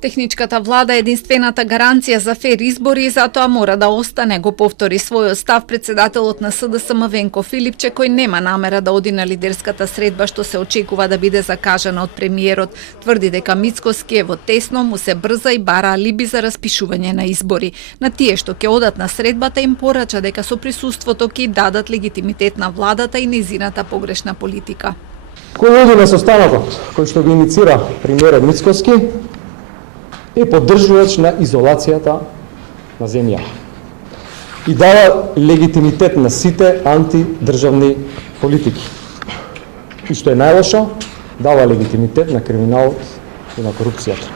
Техничката влада е единствената гаранција за фер избори и затоа мора да остане, го повтори својот став председателот на СДСМ Венко Филипче, кој нема намера да оди на лидерската средба што се очекува да биде закажана од премиерот. Тврди дека Мицкоски е во тесно, му се брза и бара алиби за распишување на избори. На тие што ќе одат на средбата им порача дека со присуството ќе дадат легитимитет на владата и незината погрешна политика. Кој оди на состанокот кој што го иницира премиерот Мицкоски е поддржувач на изолацијата на земја и дава легитимитет на сите антидржавни политики. И што е најлошо, дава легитимитет на криминалот и на корупцијата.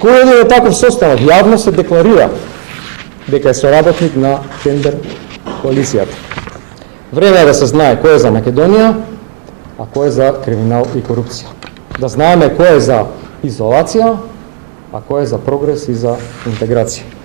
Кој е таков состанок јавно се декларира дека е соработник на тендер коалицијата. Време е да се знае кој е за Македонија, а кој е за криминал и корупција. Да знаеме кој е за изолација, а кој е за прогрес и за интеграција.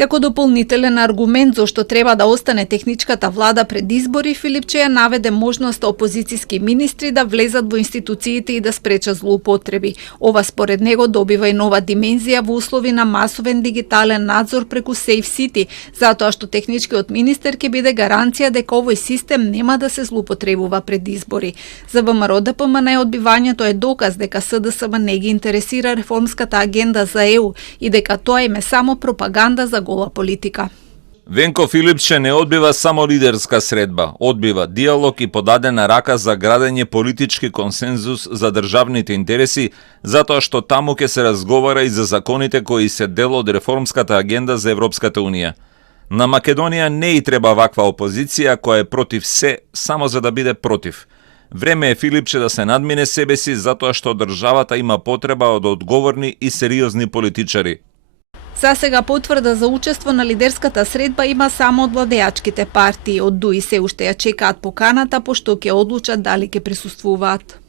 Како дополнителен аргумент зошто треба да остане техничката влада пред избори, Филипче ја наведе можноста опозицијски министри да влезат во институциите и да спречат злоупотреби. Ова според него добива и нова димензија во услови на масовен дигитален надзор преку Safe City, затоа што техничкиот министер ќе биде гаранција дека овој систем нема да се злоупотребува пред избори. За ВМРО ДПМН одбивањето е доказ дека СДСМ не ги интересира реформската агенда за ЕУ и дека тоа им е само пропаганда за гола политика. Венко Филипче не одбива само лидерска средба, одбива диалог и подадена рака за градење политички консензус за државните интереси, затоа што таму ќе се разговара и за законите кои се дел од реформската агенда за Европската Унија. На Македонија не и треба ваква опозиција која е против се само за да биде против. Време е Филипче да се надмине себе си затоа што државата има потреба од одговорни и сериозни политичари. За сега потврда за учество на лидерската средба има само од владеачките партии. Од ДУИ се уште ја чекаат поканата, пошто ќе одлучат дали ќе присуствуваат.